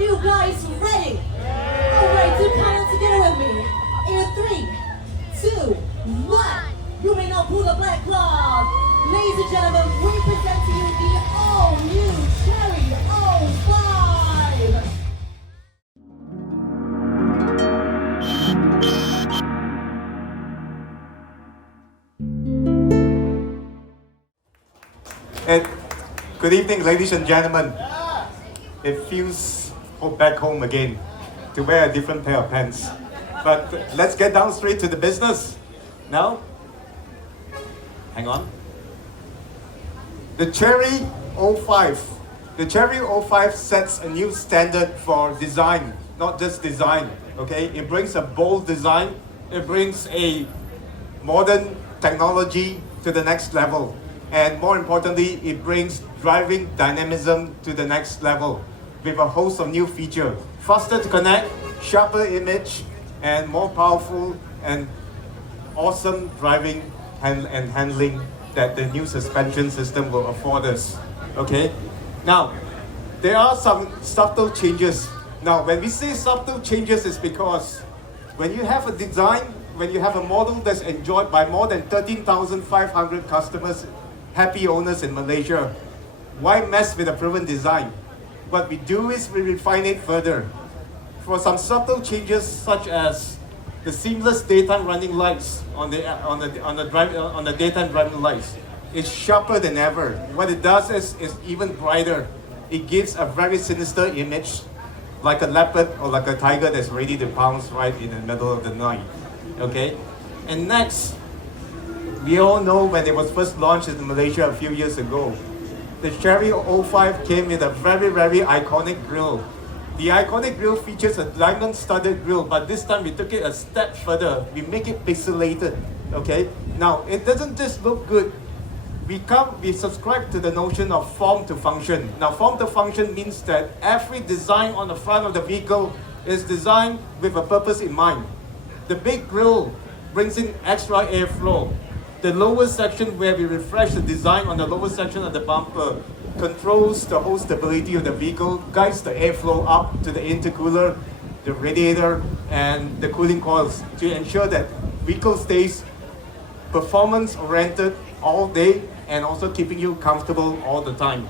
you guys ready? Alright, so come on together with me. In 3, 2, 1. You may now pull the black cloud. Ladies and gentlemen, we present to you the all-new Chery O5. And good evening, ladies and gentlemen. It feels back home again to wear a different pair of pants. But let's get down straight to the business. Now, hang on. The Chery O5. The Chery O5 sets a new standard for design, not just design, okay? It brings a bold design. It brings a modern technology to the next level. And more importantly, it brings driving dynamism to the next level with a host of new features. Faster to connect, sharper image, and more powerful and awesome driving and handling that the new suspension system will afford us. Okay? Now, there are some subtle changes. Now, when we say subtle changes, it's because when you have a design, when you have a model that's enjoyed by more than 13,500 customers, happy owners in Malaysia, why mess with a proven design? What we do is we refine it further. For some subtle changes such as the seamless daytime running lights on the daytime driving lights, it's sharper than ever. What it does is even brighter. It gives a very sinister image, like a leopard or like a tiger that's ready to pounce right in the middle of the night. Okay, and next, we all know when it was first launched in Malaysia a few years ago, the Chery O5 came with a very, very iconic grille. The iconic grille features a diamond-studded grille, but this time we took it a step further. We make it pixelated, okay? Now, it doesn't just look good. We subscribe to the notion of form to function. Now, form to function means that every design on the front of the vehicle is designed with a purpose in mind. The big grille brings in extra airflow. The lower section where we refresh the design on the lower section of the bumper controls the whole stability of the vehicle, guides the airflow up to the intercooler, the radiator, and the cooling coils to ensure that vehicle stays performance-oriented all day and also keeping you comfortable all the time.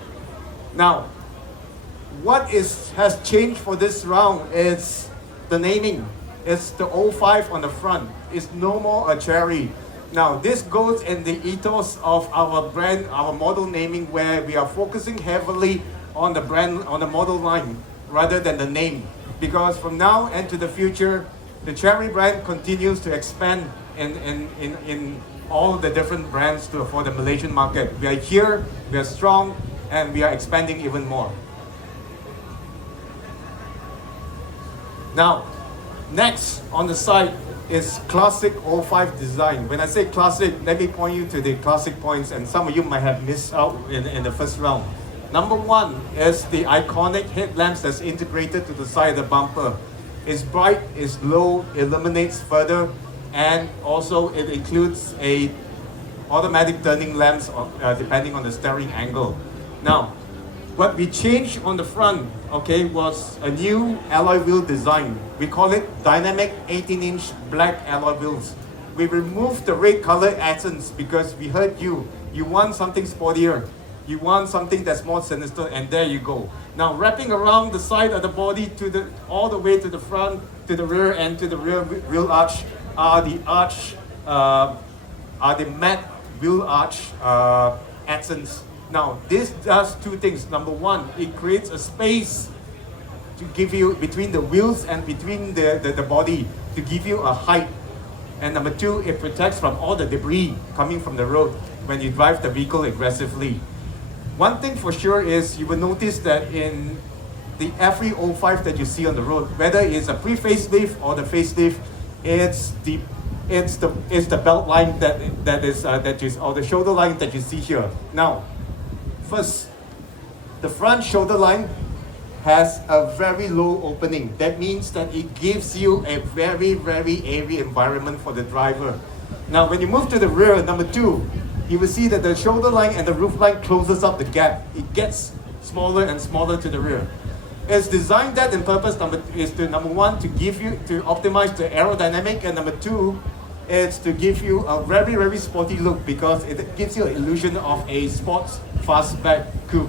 Now, what has changed for this round is the naming. It's the O5 on the front. It's no more a Chery. Now, this goes in the ethos of our brand, our model naming, where we are focusing heavily on the brand, on the model line, rather than the name. Because from now and to the future, the Chery brand continues to expand in all the different brands for the Malaysian market. We are here, we are strong, and we are expanding even more. Now, next on the side is classic O5 design. When I say classic, let me point you to the classic points, and some of you might have missed out in the first round. Number one is the iconic headlamps that's integrated to the side of the bumper. It's bright, it's low, illuminates further, and also it includes a automatic turning lamps depending on the steering angle. Now, what we changed on the front, okay, was a new alloy wheel design. We call it dynamic 18-inch black alloy wheels. We removed the red color accents because we heard you. You want something sportier. You want something that's more sinister, and there you go. Now, wrapping around the side of the body all the way to the front, to the rear, and to the rear wheel arch are the matte wheel arch accents. Now, this does two things. Number one, it creates a space to give you between the wheels and between the body to give you a height. And number two, it protects from all the debris coming from the road when you drive the vehicle aggressively. One thing for sure is you will notice that in every O5 that you see on the road, whether it's a pre-facelift or the facelift, it's the belt line or the shoulder line that you see here. Now, first, the front shoulder line has a very low opening. That means that it gives you a very, very airy environment for the driver. Now, when you move to the rear, number two, you will see that the shoulder line and the roof line closes up the gap. It gets smaller and smaller to the rear. It's designed that in purpose is to number one to give you to optimize the aerodynamic, and number two is to give you a very very sporty look because it gives you an illusion of a sports fastback coupe,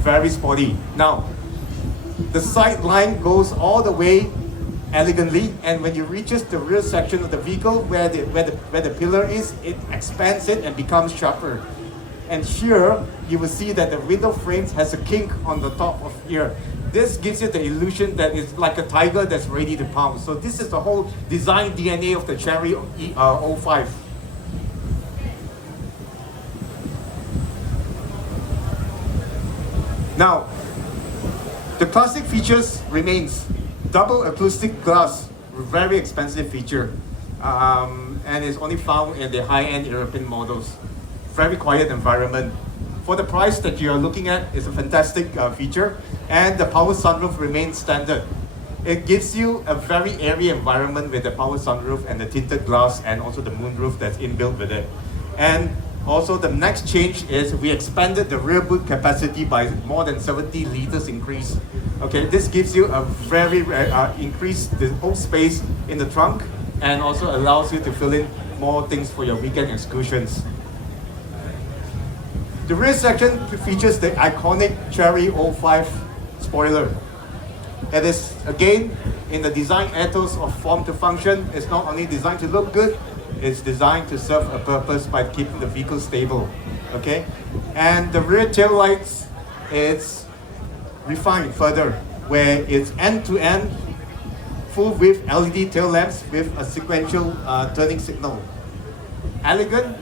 very sporty. Now, the side line goes all the way elegantly, and when you reaches the rear section of the vehicle where the pillar is, it expands it and becomes sharper. And here you will see that the window frames has a kink on the top of here. This gives you the illusion that it's like a tiger that's ready to pounce. So this is the whole design DNA of the Chery O5. Now, the classic features remains. Double acoustic glass, very expensive feature, and is only found in the high-end European models. Very quiet environment. For the price that you are looking at, it's a fantastic feature, and the power sunroof remains standard. It gives you a very airy environment with the power sunroof and the tinted glass, and also the moonroof that's inbuilt with it. And also the next change is we expanded the rear boot capacity by more than 70 liters increase. Okay, this gives you a very increased the whole space in the trunk, and also allows you to fill in more things for your weekend excursions. The rear section features the iconic Chery O5 spoiler. It is again in the design ethos of form to function. It's not only designed to look good, it's designed to serve a purpose by keeping the vehicle stable. Okay, and the rear tail lights, it's refined further, where it's end-to-end full width LED tail lamps with a sequential turning signal. Elegant,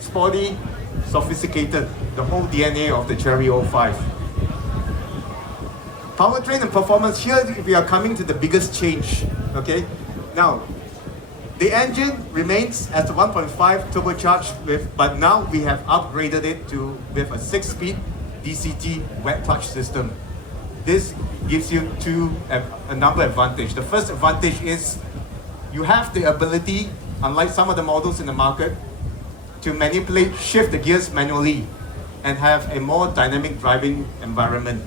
sporty, sophisticated, the whole DNA of the Chery O5. Powertrain and performance, here we are coming to the biggest change. Okay, now the engine remains as the 1.5 turbocharged but now we have upgraded it with a 6-speed DCT wet clutch system. This gives you a number of advantages. The first advantage is you have the ability, unlike some of the models in the market, to manipulate, shift the gears manually and have a more dynamic driving environment.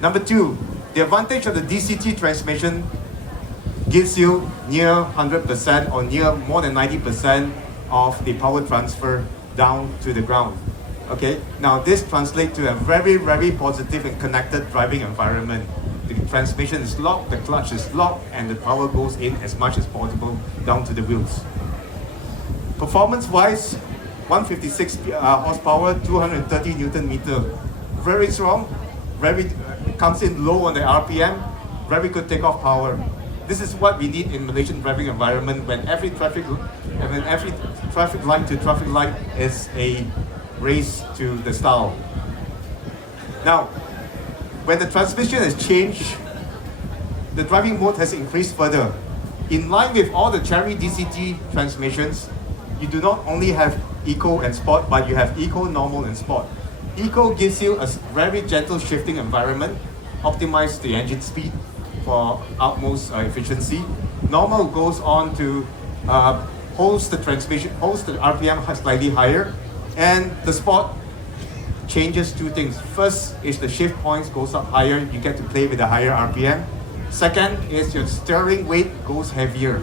Number two, the advantage of the DCT transmission gives you near 100% or near more than 90% of the power transfer down to the ground. Okay, now this translates to a very, very positive and connected driving environment. The transmission is locked, the clutch is locked, and the power goes in as much as possible down to the wheels. Performance-wise, 156 horsepower, 230 Newton meter. Very strong, comes in low on the RPM, very good takeoff power. This is what we need in Malaysian driving environment when every traffic light to traffic light is a race to the style. Now, when the transmission has changed, the driving mode has increased further. In line with all the Chery DCT transmissions, you do not only have Eco and Sport, but you have Eco, Normal and Sport. Eco gives you a very gentle shifting environment, optimize the engine speed for utmost efficiency. Normal goes on to holds the RPM slightly higher, and the Sport changes two things. First is the shift points goes up higher, you get to play with a higher RPM. Second is your steering weight goes heavier.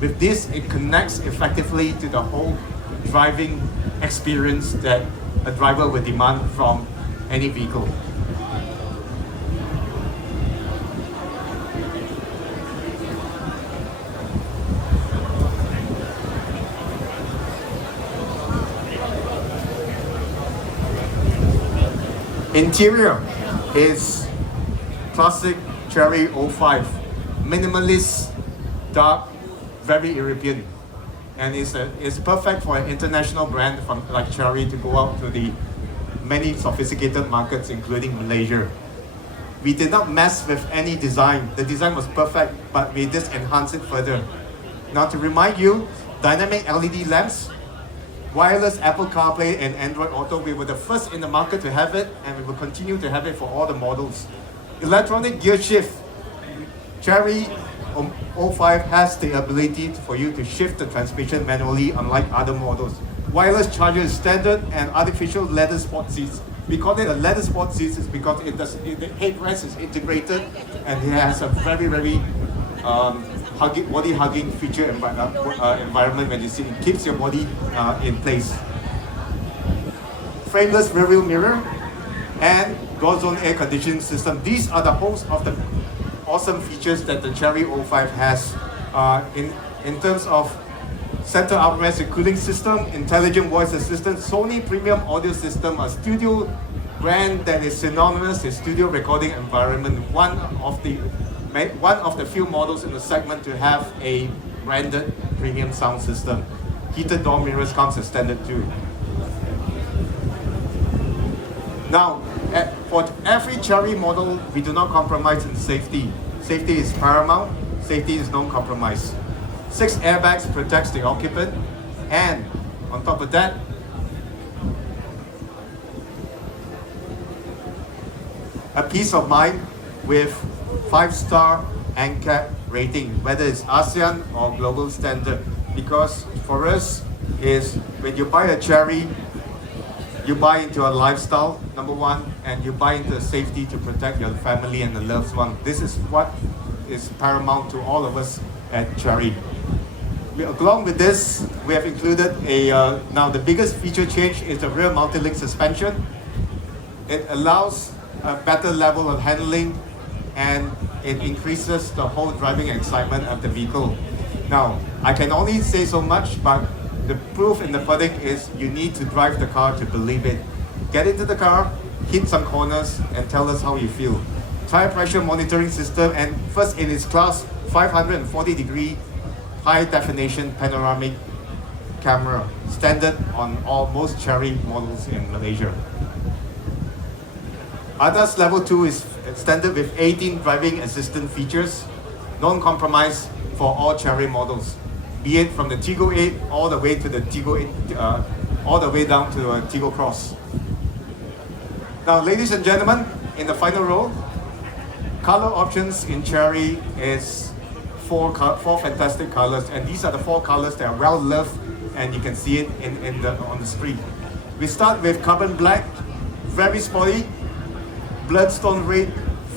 With this, it connects effectively to the whole driving experience that a driver will demand from any vehicle. Interior is classic Chery O5, minimalist, dark, very European, and it's perfect for an international brand like Chery to go out to the many sophisticated markets, including Malaysia. We did not mess with any design. The design was perfect, but we just enhanced it further. Now, to remind you, dynamic LED lamps, wireless Apple CarPlay and Android Auto, we were the first in the market to have it, and we will continue to have it for all the models. Electronic gear shift. Chery O5 has the ability for you to shift the transmission manually, unlike other models. Wireless charger is standard, and artificial leather sport seats We call it a leather sport seats because the headrest is integrated and it has a very, very body hugging feature environment when you sit. It keeps your body in place. Frameless rear view mirror and dual zone air conditioning system. These are the host of the awesome features that the Chery O5 has in terms of center armrest and cooling system, intelligent voice assistant, Sony premium audio system, a studio brand that is synonymous with studio recording environment. One of the few models in the segment to have a branded premium sound system. Heated door mirrors comes as standard too. Now, for every Chery model, we do not compromise in safety. Safety is paramount. Safety is non-compromise. 6 airbags protects the occupant, and on top of that, a peace of mind with 5-star NCAP rating, whether it's ASEAN or global standard. Because for us, is when you buy a Chery, you buy into a lifestyle, number one, and you buy into safety to protect your family and the loved one. This is what is paramount to all of us at Chery. Along with this, we have included now the biggest feature change is the rear multi-link suspension. It allows a better level of handling and it increases the whole driving excitement of the vehicle. Now, I can only say so much, but the proof in the pudding is you need to drive the car to believe it. Get into the car, hit some corners, and tell us how you feel. Tire pressure monitoring system, and first in its class, 540-degree high-definition panoramic camera, standard on most Chery models in Malaysia. ADAS Level 2 is standard with 18 driving assistant features, non-compromise for all Chery models, be it from the Tiggo 8 all the way to the Tiggo 8, all the way down to Tiggo Cross. Now, ladies and gentlemen, in the final row, color options in Chery is four fantastic colors, and these are the 4 colors that are well loved, and you can see it on the screen. We start with carbon black, very sporty, bloodstone red,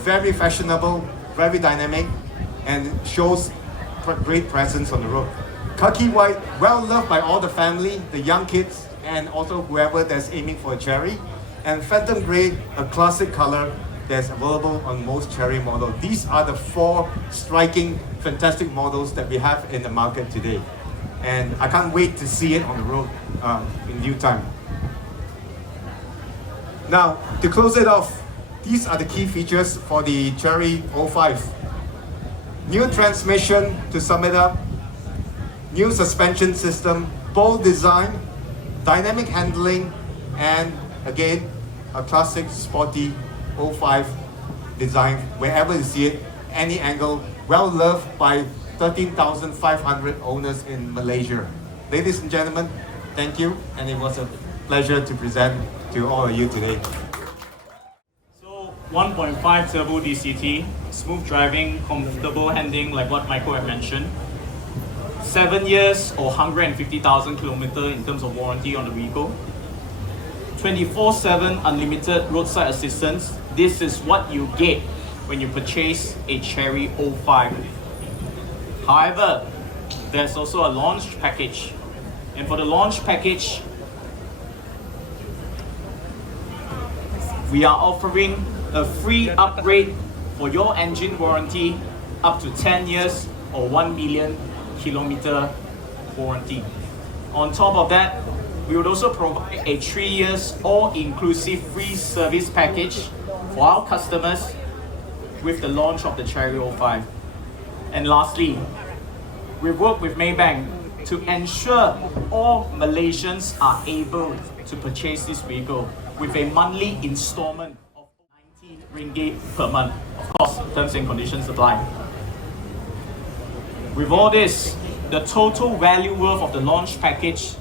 very fashionable, very dynamic, and shows great presence on the road. Khaki white, well loved by all the family, the young kids, and also whoever that's aiming for a Chery. And phantom gray, a classic color that's available on most Chery models. These are the 4 striking, fantastic models that we have in the market today. And I can't wait to see it on the road in due time. Now, to close it off, these are the key features for the Chery O5. New transmission, to sum it up, new suspension system, bold design, dynamic handling, and again, a classic sporty O5 design wherever you see it, any angle, well loved by 13,500 owners in Malaysia. Ladies and gentlemen, thank you, and it was a pleasure to present to all of you today. 1.5 turbo DCT, smooth driving, comfortable handling like what Michael had mentioned. 7 years or 150,000 kilometers in terms of warranty on the vehicle. 24/7 unlimited roadside assistance. This is what you get when you purchase a Chery O5. However, there's also a launch package. And for the launch package, we are offering a free upgrade for your engine warranty up to 10 years or 1 million kilometer warranty. On top of that, we would also provide a 3 years all-inclusive free service package for our customers with the launch of the Chery O5. And lastly, we've worked with Maybank to ensure all Malaysians are able to purchase this vehicle with a monthly installment of 19 ringgit per month. Of course, terms and conditions apply. With all this, the total value worth of the launch package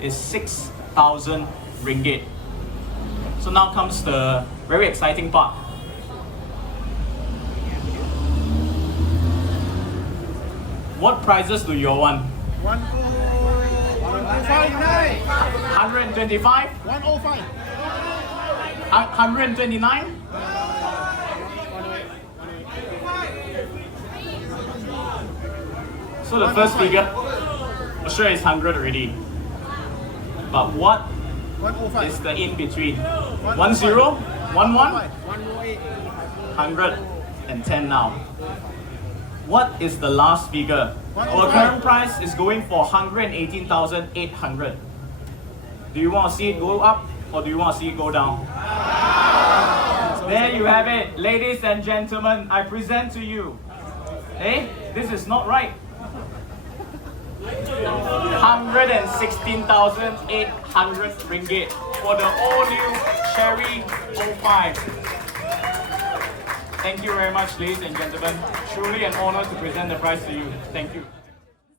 is 6,000 ringgit. So now comes the very exciting part. What prices do you all want? 125. 125? 105. 129? So the first figure, for sure is 100 already. But what 105. is the in between? 10? 11? 110 now. What is the last figure? Our current price is going for 118,800. Do you want to see it go up or do you want to see it go down? There you have it, ladies and gentlemen. I present to you. Eh? This is not right. 116,800 ringgit for the all-new Chery O5. Thank you very much, ladies and gentlemen. Truly an honor to present the prize to you. Thank you.